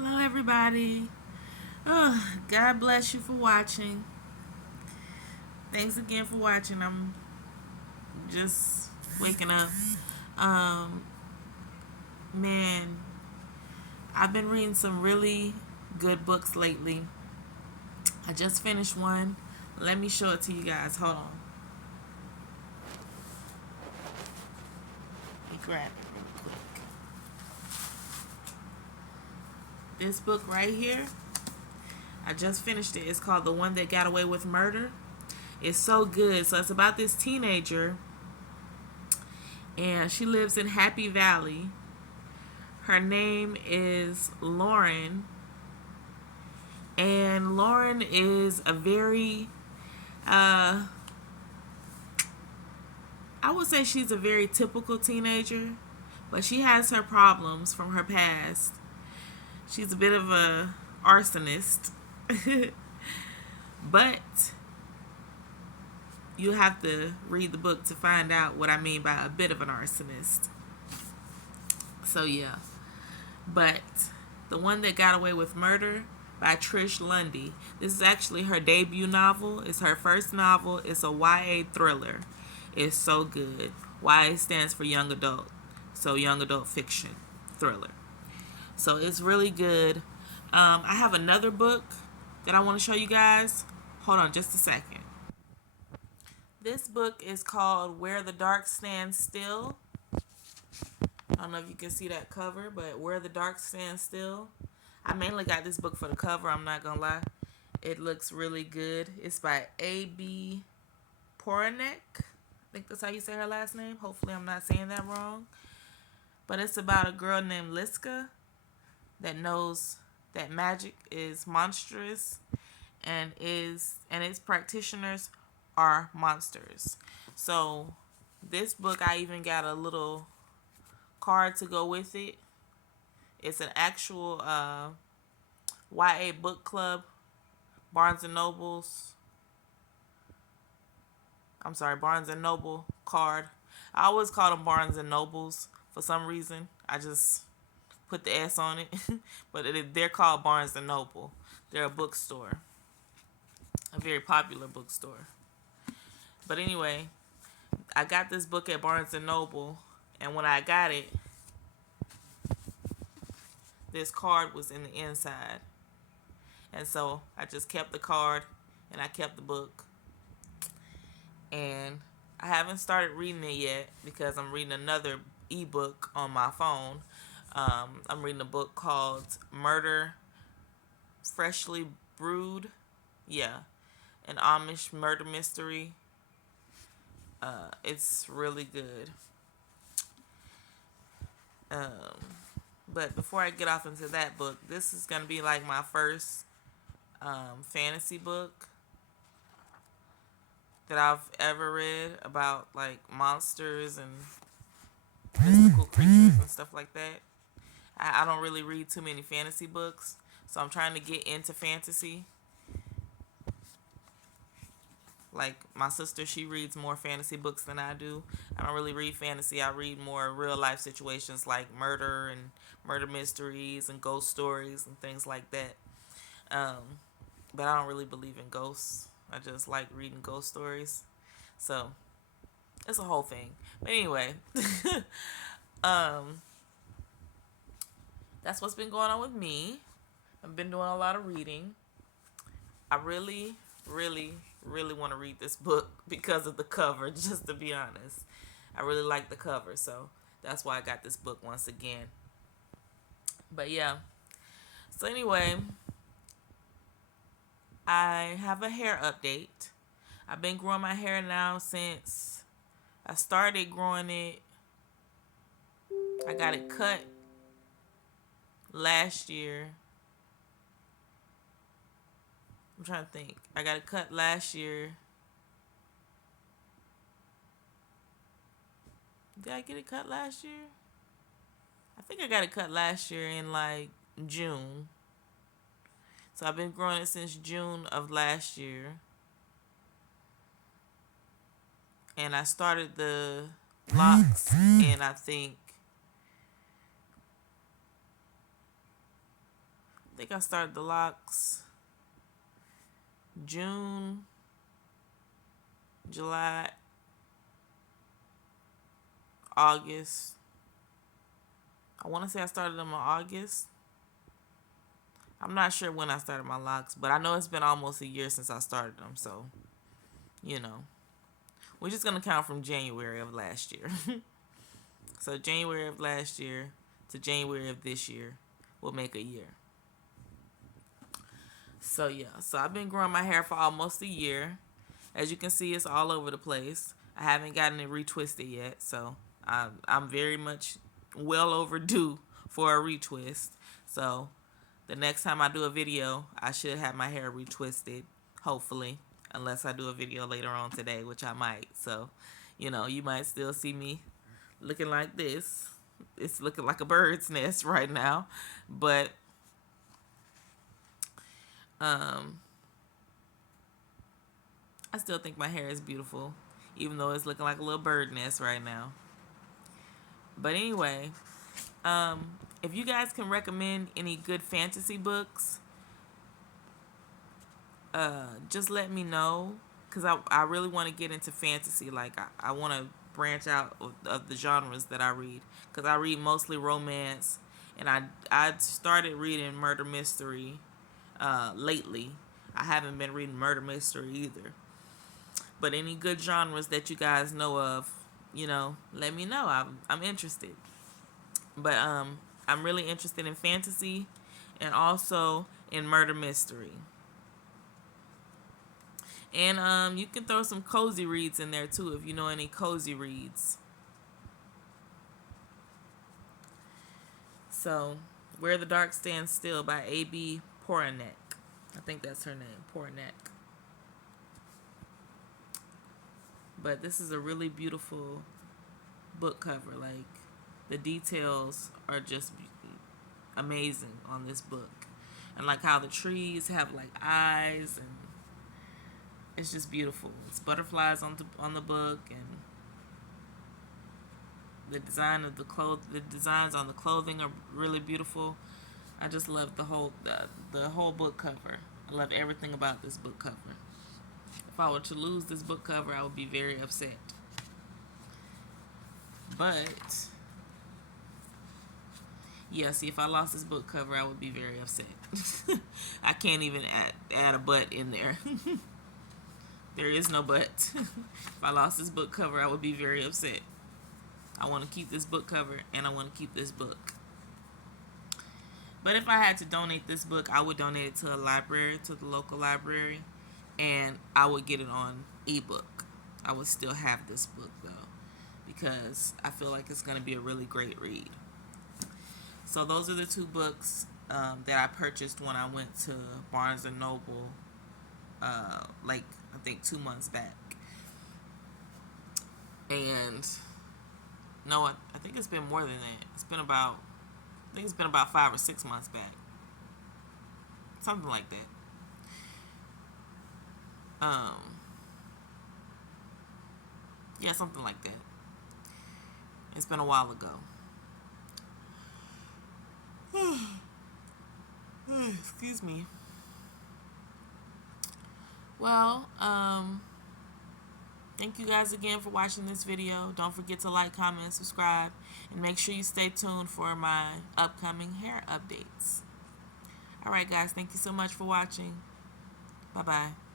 Hello, everybody. God bless you for watching. Thanks again for watching. I'm just waking up. Um, man, I've been reading some really good books lately. I just finished one. Let me show it to you guys. Hold on. Let me grab it real quick. This book right here, I just finished it. It's called The One That Got Away with Murder. It's so good. So it's about this teenager, and she lives in Happy Valley. Her name is Lauren, and Lauren is a very, I would say she's a very typical teenager, but she has her problems from her past. She's a bit of a arsonist, but you have to read the book to find out what I mean by a bit of an arsonist. So yeah, but The One That Got Away with Murder by Trish Lundy. This is actually her debut novel. It's her first novel. It's a YA thriller. It's so good. YA stands for young adult. So young adult fiction thriller. So it's really good. I have another book that I want to show you guys. Hold on just a second. This book is called Where the Dark Stands Still. I don't know if you can see that cover, but Where the Dark Stands Still. I mainly got this book for the cover, I'm not gonna lie. It looks really good. It's by A.B. Poranek. I think that's how you say her last name. Hopefully I'm not saying that wrong. But it's about a girl named Liska that knows that magic is monstrous and its practitioners are monsters. So this book, I even got a little card to go with it. It's an actual YA book club, Barnes and Nobles. I'm sorry, Barnes and Noble card. I always call them Barnes and Nobles for some reason. I just put the S on it, but they're called Barnes and Noble. They're a bookstore, a very popular bookstore. But anyway, I got this book at Barnes and Noble, and when I got it, this card was in the inside. And so I just kept the card and I kept the book. And I haven't started reading it yet because I'm reading another ebook on my phone. I'm reading a book called Murder Freshly Brewed. Yeah, an Amish murder mystery. It's really good. But before I get off into that book, this is going to be like my first fantasy book that I've ever read about like monsters and mystical creatures and stuff like that. I don't really read too many fantasy books, so I'm trying to get into fantasy. Like my sister, she reads more fantasy books than I do. I don't really read fantasy. I read more real life situations like murder and murder mysteries and ghost stories and things like that. Um, but I don't really believe in ghosts. I just like reading ghost stories. So it's a whole thing. But anyway, um, that's what's been going on with me. I've been doing a lot of reading. I really, really, really want to read this book because of the cover, just to be honest. I really like the cover, so that's why I got this book once again. But yeah. So anyway, I have a hair update. I've been growing my hair now since I started growing it. I got it cut last year. I'm trying to think. I got it cut last year. Did I get it cut last year? I think I got it cut last year in like June. So I've been growing it since June of last year. And I started the locks in, I think, think I started the locks June, July, August. I want to say I started them in August. I'm not sure when I started my locks, but I know it's been almost a year since I started them. So, you know, we're just going to count from January of last year. So January of last year to January of this year will make a year. So yeah, so I've been growing my hair for almost a year. As you can see, it's all over the place. I haven't gotten it retwisted yet, so I'm very much well overdue for a retwist. So the next time I do a video, I should have my hair retwisted, hopefully, unless I do a video later on today, which I might. So, you know, you might still see me looking like this. It's looking like a bird's nest right now, but I still think my hair is beautiful, even though it's looking like a little bird nest right now. But anyway, if you guys can recommend any good fantasy books, just let me know, because I really want to get into fantasy. Like, I want to branch out of the genres that I read, because I read mostly romance, and I started reading murder mystery lately. I haven't been reading murder mystery either. But any good genres that you guys know of, you know, let me know. I'm interested. But I'm really interested in fantasy and also in murder mystery. And you can throw some cozy reads in there too if you know any cozy reads. So, Where the Dark Stands Still by A.B. Poranek. I think that's her name, Poranek. But this is a really beautiful book cover. Like, the details are just amazing on this book. And like how the trees have like eyes, and it's just beautiful. It's butterflies on the book, and the designs on the clothing are really beautiful. I just love the whole book cover. I love everything about this book cover. If I were to lose this book cover, I would be very upset. But yeah, see, if I lost this book cover, I would be very upset. I can't even add a but in there. There is no but. If I lost this book cover, I would be very upset. I want to keep this book cover, and I want to keep this book. But if I had to donate this book, I would donate it to a library, to the local library, and I would get it on ebook. I would still have this book though, because I feel like it's going to be a really great read. So those are the two books that I purchased when I went to Barnes & Noble, like I think 2 months back. And no, I think it's been more than that. I think it's been about 5 or 6 months back. Something like that. Yeah, something like that. It's been a while ago. Excuse me. Well, thank you guys again for watching this video. Don't forget to like, comment, and subscribe. And make sure you stay tuned for my upcoming hair updates. Alright guys, thank you so much for watching. Bye-bye.